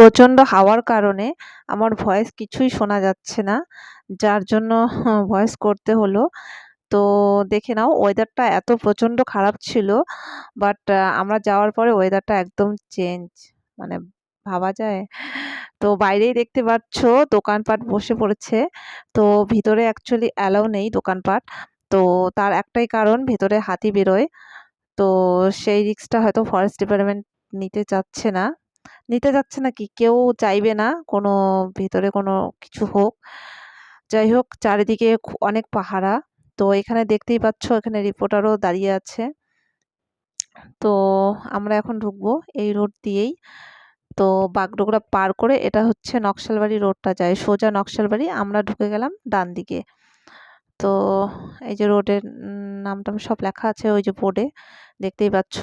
প্রচণ্ড হাওয়ার কারণে আমার ভয়েস কিছুই শোনা যাচ্ছে না। যার জন্য ভয়েস করতে হলো। তো দেখে নাও ওয়েদারটা এত প্রচণ্ড খারাপ ছিল বাট আমরা যাওয়ার পরে ওয়েদারটা একদম চেঞ্জ মানে ভাবা যায়। তো বাইরেই দেখতে পাচ্ছ, দোকানপাট বসে পড়েছে। তো ভিতরে অ্যাকচুয়ালি অ্যালাউ নেই দোকানপাট। তো তার একটাই কারণ, ভেতরে হাতি বেরোয়। তো সেই রিস্কটা হয়তো ফরেস্ট ডিপার্টমেন্ট নিতে চাচ্ছে না। নিতে যাচ্ছে না কি কেউ চাইবে না কোনো ভিতরে কোনো কিছু হোক। যাই হোক, চারিদিকে অনেক পাহারা। তো এখানে দেখতেই পাচ্ছ, এখানে রিপোর্টারও দাঁড়িয়ে আছে। তো আমরা এখন ঢুকবো এই রোড দিয়েই। তো বাগডোগরা পার করে এটা হচ্ছে নকশালবাড়ি রোডটা। যায় সোজা নকশালবাড়ি। আমরা ঢুকে গেলাম ডান দিকে তো এই যে রোডের নাম টাম সব লেখা আছে ওই যে বোর্ডে, দেখতেই পাচ্ছ।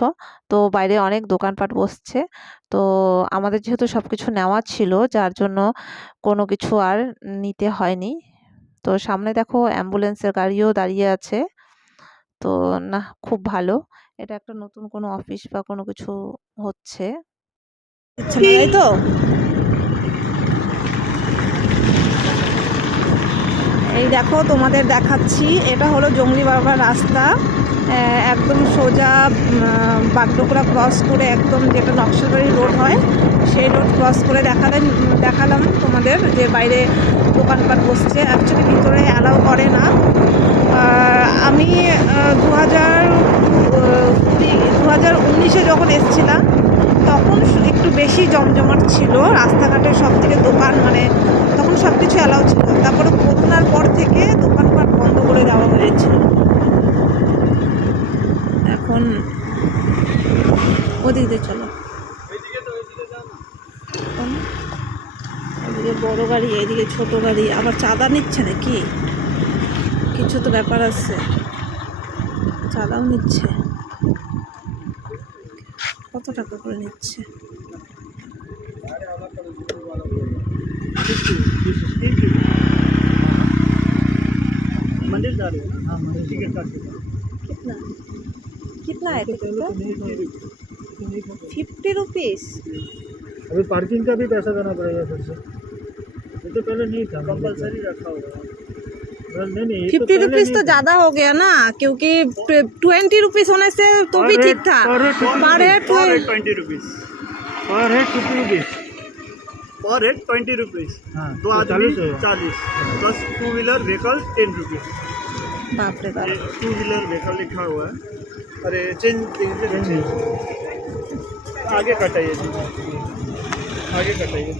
তো বাইরে অনেক দোকানপাট বসছে। তো আমাদের যেহেতু সব কিছু নেওয়া ছিল, যার জন্য কোনো কিছু আর নিতে হয়নি। তো সামনে দেখো অ্যাম্বুলেন্সের গাড়িও দাঁড়িয়ে আছে। তো না খুব ভালো। এটা একটা নতুন কোনো অফিস বা কোনো কিছু হচ্ছে। তো? এই দেখো, তোমাদের দেখাচ্ছি। এটা হলো জঙ্গলি বাবার রাস্তা। একদম সোজা বাগডোকরা ক্রস করে একদম যেটা নকশালবাড়ি রোড হয়, সেই রোড ক্রস করে দেখালেন, দেখালাম তোমাদের যে বাইরে দোকানপাট বসছে। অ্যাকচুয়ালি ভিতরে অ্যালাউ করে না। আমি দু হাজার দু হাজার উনিশে যখন এসেছিলাম তখন একটু বেশি জমজমাট ছিল রাস্তাঘাটে সব থেকে দোকান মানে তখন সব কিছু অ্যালাউ ছিল। তারপরে করোনার পর থেকে দোকানপাট বন্ধ করে দেওয়া হয়েছিল এখন ওদিক দিয়ে চলো এদিকে বড় গাড়ি, এদিকে ছোট গাড়ি। আবার চাঁদা নিচ্ছে নাকি? কিছু তো ব্যাপার আছে। চাঁদাও নিচ্ছে। টাকা করে নিচ্ছে मंदिर जा रहे हो ना हाँ मंदिर टिकट काट के जाओ। कितना कितना है टिकट फिफ्टी रुपीज अभी पार्किंग का भी पैसा देना पड़ेगा फिर से ये तो पहले नहीं था कंपलसरी रखा हुआ है नहीं नहीं ये तो फिफ्टी रुपीज़ तो ज़्यादा हो गया ना क्योंकि ट्वेंटी रुपीज़ होने से तो भी ठीक था। Per head twenty rupees twenty rupees. दो आदमी चालीस plus two wheeler vehicle ten rupees two wheeler vehicle लिखा हुआ है। अरे चेंज आगे कटाइए आगे कटाइए।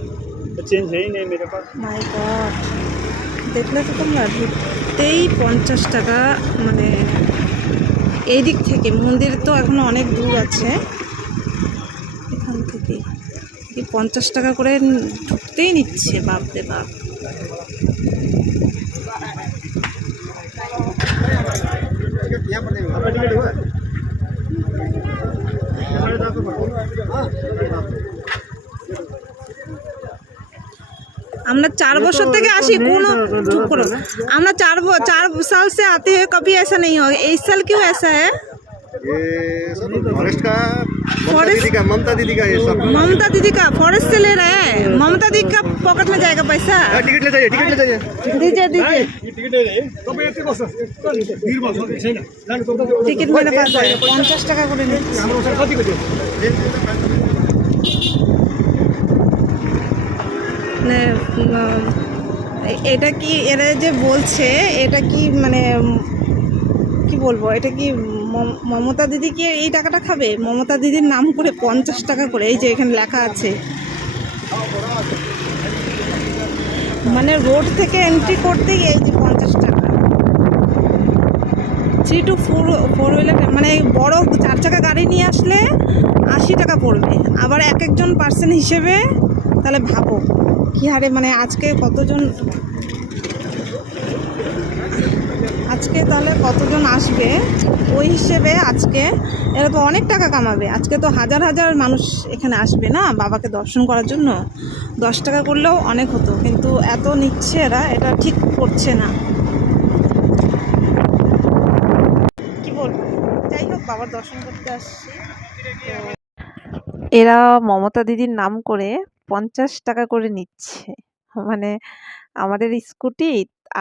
तो चेंज है ही नहीं मेरे पास। माय गॉड দেখলে তো তোমরা ঢুকতেই পঞ্চাশ টাকা মানে এই দিক থেকে, মন্দির তো এখনও অনেক দূর আছে। এখান থেকে পঞ্চাশ টাকা করে ঢুকতেই নিচ্ছে বাপরে বাপ। আমরা चार बरसों থেকে আসি কোনো चुप करो আমরা चार ब- चार साल से आते हैं कभी ऐसा नहीं हुआ इस साल क्यों ऐसा है ये सब फॉरेस्ट का ममता फॉरेस्ट- दीदी का ममता दीदी का ये सब ममता दीदी का फॉरेस्ट से ले रहे हैं ममता दीदी का पॉकेट में जाएगा पैसा हाँ, टिकट ले जाइए टिकट ले जाइए दीजिए दीजिए ये टिकट है ये तो ये बस वीर এটা কি এরা যে বলছে, এটা কি মানে কি বলব, এটা কি মম- মমতা দিদি কি এই টাকাটা খাবে? মমতা দিদির নাম করে পঞ্চাশ টাকা করে, এই যে এখানে লেখা আছে। মানে রোড থেকে এন্ট্রি করতে গিয়ে এই যে পঞ্চাশ টাকা। Three two four four wheeler মানে বড় চার চাকা গাড়ি নিয়ে আসলে আশি টাকা পড়বে। আবার এক একজন পার্সন হিসেবে তাহলে ভাবো। কি হারে মানে আজকে কতজন? আজকে তাহলে কতজন আসবে? ওই হিসেবে আজকে এরা তো অনেক টাকা কামাবে। আজকে তো হাজার হাজার মানুষ এখানে আসবে না বাবাকে দর্শন করার জন্য। দশ টাকা করলেও অনেক হতো, কিন্তু এত নিচ্ছে এরা, এটা ঠিক করছে না। কি বলব? যাই হোক, বাবার দর্শন করতে আসছি। এরা মমতা দিদির নাম করে পঞ্চাশ টাকা করে নিচ্ছে। মানে আমাদের স্কুটি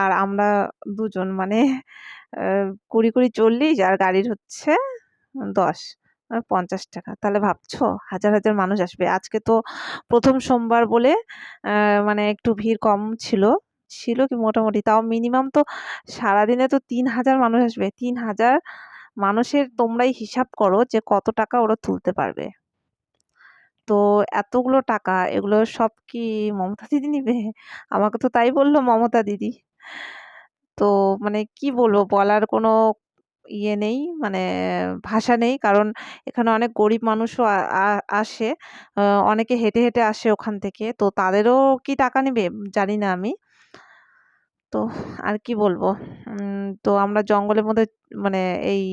আর আমরা দুজন মানে কুড়ি কুড়ি চল্লিশ আর গাড়ির হচ্ছে দশ মানে পঞ্চাশ টাকা। তাহলে ভাবছ, হাজার হাজার মানুষ আসবে। আজকে তো প্রথম সোমবার বলে মানে একটু ভিড় কম ছিল ছিল কি মোটামুটি, তাও মিনিমাম তো সারাদিনে তো তিন হাজার মানুষ আসবে। তিন হাজার মানুষের তোমরাই হিসাব করো যে কত টাকা ওরা তুলতে পারবে। তো এতগুলো টাকা, এগুলো সব কি মমতা দিদি নিবে? আমাকে তো তাই বলল মমতা দিদি। তো মানে কি বলব, বলার কোনো ইয়ে নেই মানে ভাষা নেই, কারণ এখানে অনেক গরিব মানুষও আসে অনেকে হেঁটে হেঁটে আসে ওখান থেকে। তো তাদেরও কি টাকা নেবে? জানি না আমি। তো আর কি বলব? তো আমরা জঙ্গলের মধ্যে মানে এই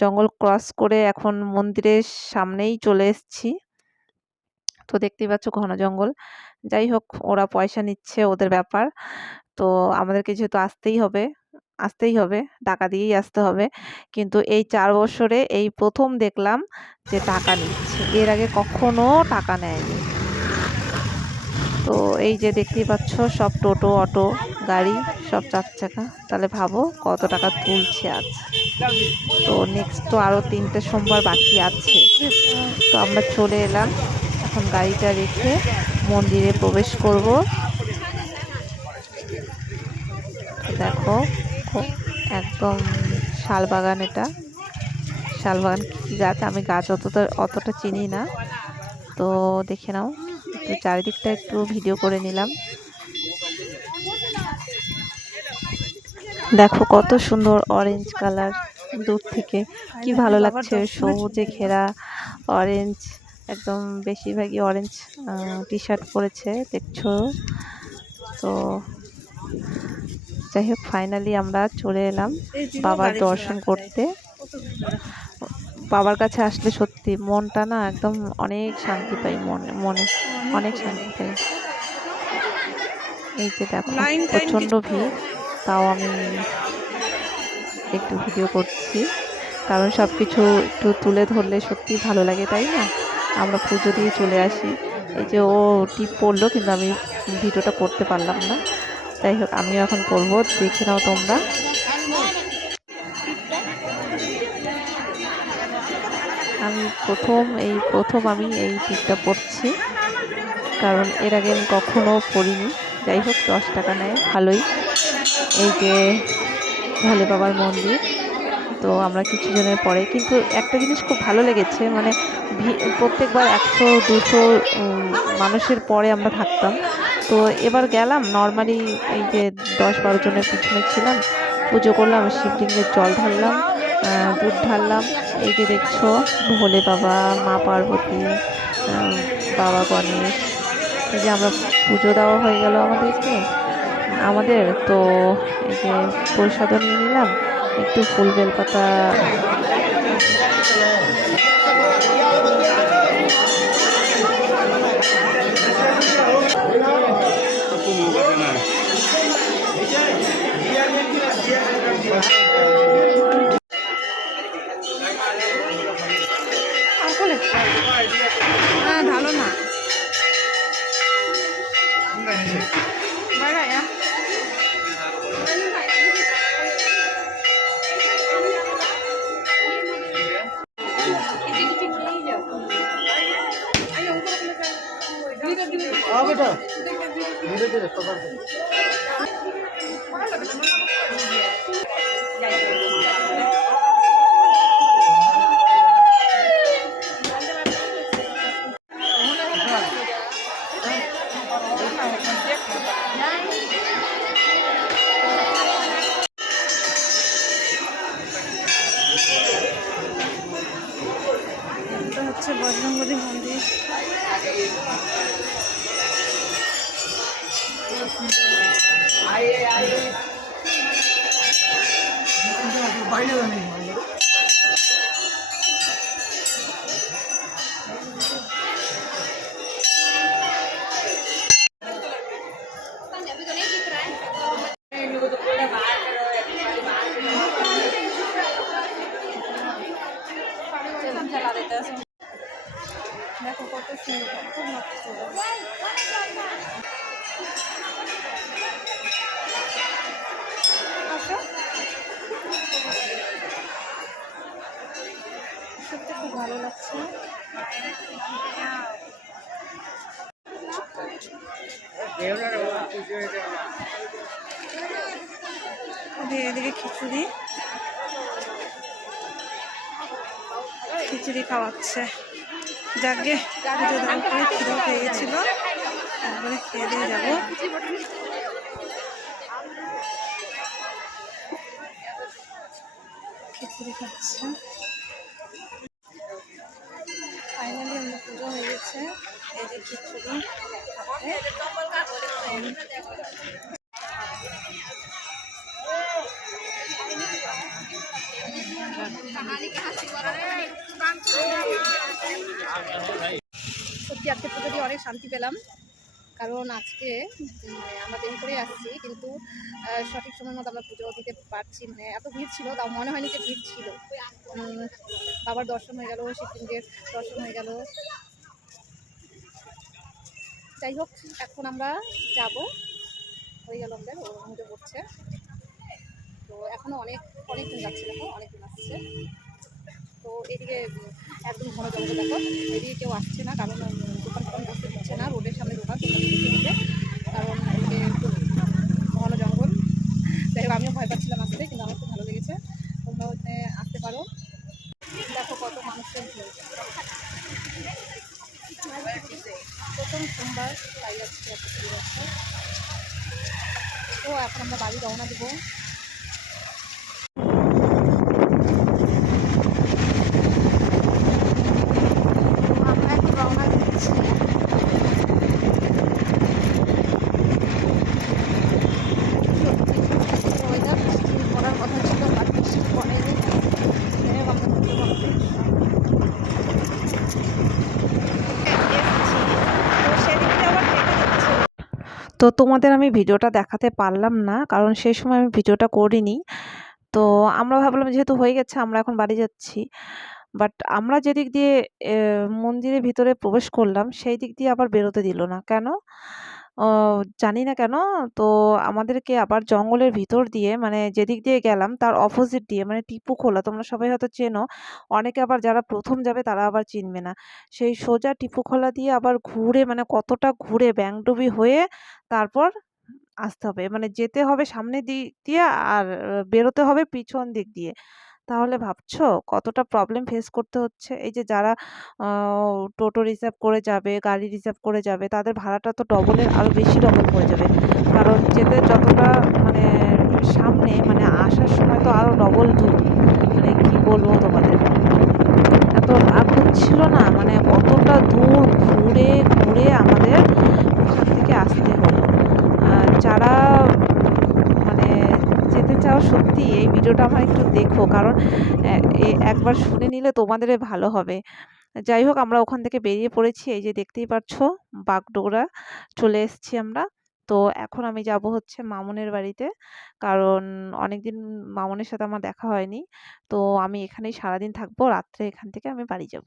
জঙ্গল ক্রস করে এখন মন্দিরের সামনেই চলে এসেছি। তো দেখতেই পাচ্ছ, ঘন জঙ্গল। যাই হোক, ওরা পয়সা নিচ্ছে ওদের ব্যাপার। তো আমাদেরকে যেহেতু আসতেই হবে আসতেই হবে, টাকা দিয়েই আসতে হবে। কিন্তু এই চার বছরে এই প্রথম দেখলাম যে টাকা নিচ্ছে। এর আগে কখনো টাকা নেয়নি। তো এই যে দেখতেই পাচ্ছ, সব টোটো, অটো, গাড়ি, সব চার চাকা তাহলে ভাবো কত টাকা তুলছে আজ। তো নেক্সট তো আরও তিনটে সোমবার বাকি আছে। তো আমরা চলে এলাম। এখন গাড়িটা রেখে মন্দিরে প্রবেশ করব। দেখো, একদম শালবাগান এটা। শালবাগান কী গাছ? আমি গাছ অতটা অতটা চিনি না। তো দেখে নাও, একটু চারিদিকটা একটু ভিডিও করে নিলাম। দেখো কত সুন্দর অরেঞ্জ কালার দূর থেকে। কি ভালো লাগছে, সবুজে ঘেরা অরেঞ্জ একদম বেশিরভাগই অরেঞ্জ টি শার্ট পরেছে দেখছ? তো যাই হোক ফাইনালি আমরা চলে এলাম বাবার দর্শন করতে। বাবার কাছে আসলে সত্যি মনটা না একদম অনেক শান্তি পাই মনে মনে অনেক শান্তি পাই। এই যে দেখো প্রচণ্ড ভিড় তাও আমি একটু ভিডিও করছি। কারণ সব কিছু একটু তুলে ধরলে সত্যি ভালো লাগে তাই না? আমরা পুজো দিয়ে চলে আসি। এই যে ও টিপ পড়ল, কিন্তু আমি ভিডিওটা করতে পারলাম না। যাই হোক, আমিও এখন করব দেখে নাও তোমরা। আমি প্রথম, এই প্রথম আমি এই টিপটা পড়ছি, কারণ এর আগে আমি কখনো পড়িনি। যাই হোক, দশ টাকা নেয়, ভালোই। এই যে ভোলে বাবার মন্দির। তো আমরা কিছু জনের পরে। কিন্তু একটা জিনিস খুব ভালো লেগেছে মানে প্রত্যেকবার একশো, দুশো মানুষের পরে আমরা থাকতাম। তো এবার গেলাম নর্মালি এই যে দশ বারো জনের পিছনে ছিলাম, পুজো করলাম, শিবলিঙ্গের জল ঢাললাম দুধ ঢাললাম। এই যে দেখছ, ভোলে বাবা, মা পার্বতী বাবা গণেশ, এই যে আমরা পুজো দেওয়া হয়ে গেল আমাদেরকে। আমাদের তো এই যে প্রসাদও নিয়ে নিলাম একটু ফুল বেলপাতা হ্যাঁ এটা? ধীরে ধীরে সকাল থেকে হচ্ছে বজরঙ্গলী মন্দির। দেখো কত সুন্দর খুব খিচুড়ি। খিচুড়ি খাওয়াচ্ছে। যাকে পুজো দান করে খিদেও পেয়ে গেছিল একবারে খেয়ে দিয়ে যাব। খিচুড়ি খাচ্ছে। ফাইনালি আমাদের পুজো হয়ে গেছে। খিচুড়ি। সত্যি, আজকে পুজো অনেক শান্তি পেলাম, কারণ আজকে আমরা দেরি করে আসছি, কিন্তু সঠিক সময় মতো আমরা পুজো দিতে পারছি মানে এত ভিড় ছিল, তাও মনে হয়নি যে ভিড় ছিল। বাবার দর্শন হয়ে গেল, শিবলিঙ্গের দর্শন হয়ে গেল। যাই হোক, এখন আমরা যাব। হয়ে গেল আমাদের, ও মধ্যে পড়ছে তো এখনও অনেক, অনেকজন যাচ্ছে দেখো, অনেকজন আসছে। তো এদিকে, একদম ঘন জঙ্গল দেখো। এদিকে কেউ আসছে না, কারণ দোকান টোকান বসতে দিচ্ছে না, রোডের সামনে দোকান কারণ এদিকে ঘন জঙ্গল। হোক, আমিও ভয় পাচ্ছিলাম আসতে, কিন্তু আমার খুব ভালো লেগেছে। তোমরা ওখানে আসতে পারো। দেখো কত মানুষের প্রথম সোমবার, তাই আজকে তো এখন আমরা বাড়ি রওনা দেবো তো আমরা এখন রওনা দিচ্ছি সত্যি ওয়েদার বৃষ্টি পড়ার কথা ছিল বাট বৃষ্টি পড়েনি যাই হোক আমরা ঘুরতে ঘুরতে তো সেদিকে আবার হেঁটে যাচ্ছে তো তোমাদের আমি ভিডিওটা দেখাতে পারলাম না, কারণ সেই সময় আমি ভিডিওটা করিনি। তো আমরা ভাবলাম যেহেতু হয়ে গেছে, আমরা এখন বাড়ি যাচ্ছি। বাট আমরা যেদিক দিয়ে মন্দিরের ভিতরে প্রবেশ করলাম, সেই দিক দিয়ে আবার বেরোতে দিল না। কেন? জানি না কেন, তো আমাদেরকে আবার জঙ্গলের ভিতর দিয়ে মানে যেদিক দিয়ে গেলাম তার অপোজিট দিয়ে মানে টিপু খোলা, তোমরা সবাই হয়তো চেনো, অনেকে আবার যারা প্রথম যাবে তারা আবার চিনবে না। সেই সোজা টিপু খোলা দিয়ে আবার ঘুরে মানে কতটা ঘুরে ব্যাংডুবি হয়ে তারপর আসতে হবে। মানে যেতে হবে সামনের দিক দিয়ে আর বেরোতে হবে পিছন দিক দিয়ে। তাহলে ভাবছ? কতটা প্রবলেম ফেস করতে হচ্ছে? এই যে যারা টোটো রিজার্ভ করে যাবে, গাড়ি রিজার্ভ করে যাবে, তাদের ভাড়াটা তো ডবলের আরও বেশি ডবল হয়ে যাবে। কারণ যেতে যতটা মানে সামনে মানে আসার সময় তো আরও ডবল দূর। মানে কি বলব তোমাদের? এত রাগ হচ্ছিল না মানে কতটা দূর ঘুরে ঘুরে আমাদের ওখান থেকে আসতে হলো। আর যারা যেতে চাও সত্যি এই ভিডিওটা আমার একটু দেখো। কারণ একবার শুনে নিলে তোমাদের ভালো হবে। যাই হোক, আমরা ওখান থেকে বেরিয়ে পড়েছি। এই যে দেখতেই পাচ্ছ, বাগডোগরা চলে এসেছি আমরা। তো এখন আমি যাব হচ্ছে মামুনের বাড়িতে। কারণ, অনেকদিন মামুনের সাথে আমার দেখা হয়নি। তো আমি এখানেই সারাদিন থাকব। রাত্রে এখান থেকে আমি বাড়ি যাব।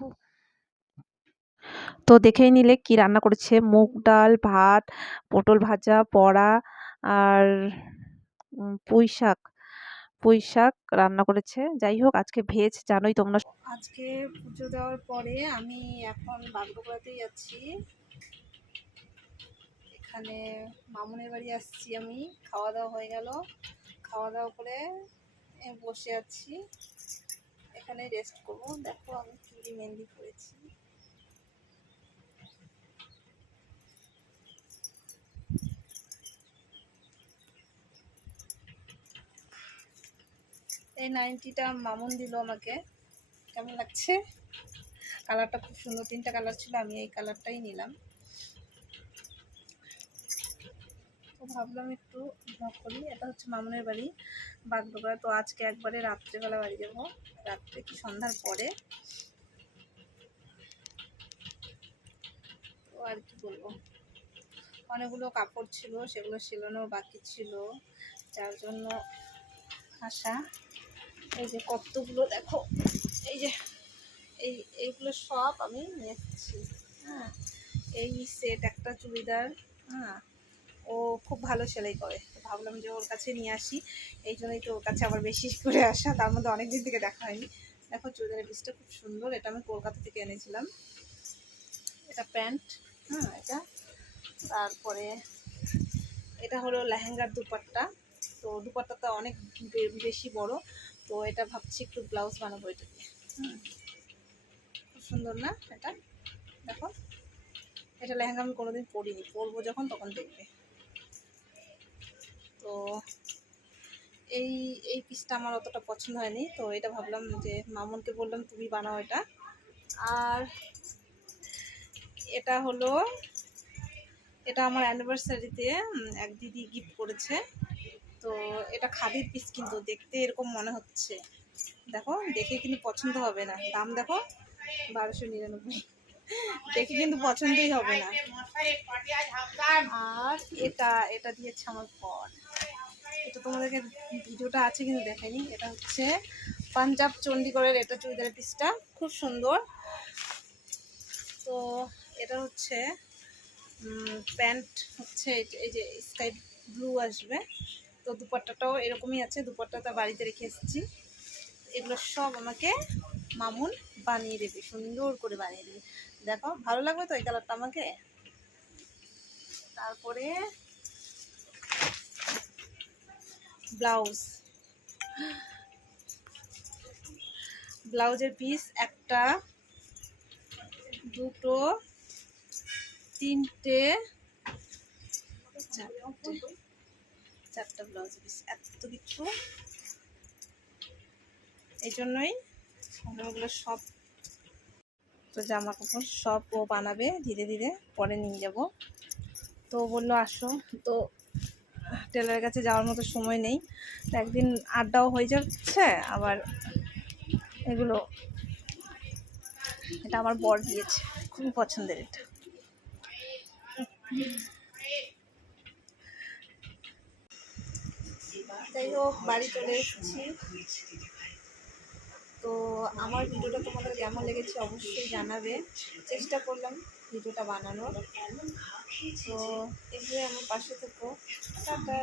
তো দেখেই নিলে কি রান্না করেছে? মুগ ডাল, ভাত, পটল ভাজা পড়া আর পুঁই শাক পুঁই শাক রান্না করেছে। যাই হোক আজকে ভেজ জানোই তোমরা আজকে পুজো দেওয়ার পরে আমি এখন বাগডোগরাতেই যাচ্ছি এখানে মামুনের বাড়ি আসছি আমি। খাওয়া দাওয়া হয়ে গেল। খাওয়া দাওয়া করে বসে আছি। এখানে রেস্ট করব। দেখো আমি চুড়ি মেহেন্দি করেছি এই নাইনটিটা মামুন দিল আমাকে। কেমন লাগছে? কালারটা খুব সুন্দর, তিনটা কালার ছিল, আমি এই কালারটাই নিলাম। তো ভাবলাম একটু ব্লগ করি, এটা হচ্ছে মামুনের বাড়ি বাগডোগরা তো আজকে একবারে রাত্রেবেলা বাড়ি যাব, রাত্রে কি সন্ধ্যার পরে। তো আর কি বলব। অনেকগুলো কাপড় ছিল, সেগুলো সেলানো বাকি ছিল, যার জন্য আসা এই যে কতগুলো দেখো, এই যে, এই, এইগুলো সব আমি নিয়ে এসেছি হ্যাঁ এই সেট একটা চুড়িদার হ্যাঁ ও খুব ভালো সেলাই করে। ভাবলাম যে ওর কাছে নিয়ে আসি, এই জন্যই তো ওর কাছে আবার বেশি করে আসা, তার মধ্যে অনেক দিন থেকে দেখা হয়নি। দেখো চুড়িদারের পিসটা খুব সুন্দর, এটা আমি কলকাতা থেকে এনেছিলাম। এটা প্যান্ট হ্যাঁ এটা। তারপরে এটা হলো লেহেঙ্গার দুপাট্টা। তো দুপাট্টাটা অনেক বেশি বড়। তো এটা ভাবছি একটু ব্লাউজ বানাবো এটা দিয়ে। খুব সুন্দর না এটা? দেখো। এটা লেহেঙ্গা আমি কোনোদিন পরিনি, পরবো যখন তখন দেখবে। তো এই এই পিসটা আমার অতটা পছন্দ হয়নি, তো এটা ভাবলাম যে মামুনকে বললাম, তুমি বানাও এটা। আর এটা হলো, এটা আমার অ্যানিভার্সারিতে এক দিদি গিফট করেছে। তো এটা খাদির পিস কিন্তু দেখতে এরকম মনে হচ্ছে। দেখো, দেখে কিন্তু পছন্দ হবে না। দাম দেখো, বারোশো নিরানব্বই। দেখে কিন্তু পছন্দই হবে না। আর এটা এটা দিয়েছে আমার পর এটা তোমাদেরকে ভিডিওটা আছে কিন্তু দেখাইনি এটা হচ্ছে পাঞ্জাব চণ্ডীগড়ের এটা চুড়িদারের পিসটা খুব সুন্দর। তো এটা হচ্ছে প্যান্ট হচ্ছে, এই যে স্কাই ব্লু আসবে। তো দুপাট্টাটাও এরকমই আছে দুপাট্টাটা বাড়িতে রেখে এসেছি। এগুলো সব আমাকে মামুন বানিয়ে দেবে, সুন্দর করে বানিয়ে দেবে। দেখো, ভালো লাগবে তো এই কালারটা আমাকে? তারপরে ব্লাউজ। ব্লাউজের পিস একটা, দুটো, তিনটে, চারটে। চারটা ব্লাউজ পিস এত কিছু। এই জন্যই ওগুলো সব তো জামা কাপড় সব ও বানাবে ধীরে ধীরে, পরে নিয়ে যাব। তো বলল, আসো। তো টেলারের কাছে যাওয়ার মতো সময় নেই। তো একদিন আড্ডাও হয়ে যাচ্ছে, আবার এগুলো এটা আমার বর দিয়েছে, খুবই পছন্দের এটা। যাই হোক, বাড়ি চলে এসেছি। তো আমার ভিডিওটা তোমাদের কেমন লেগেছে অবশ্যই জানাবে। চেষ্টা করলাম ভিডিওটা বানানোর। তো এগুলো আমার পাশে থেকো। টাটা।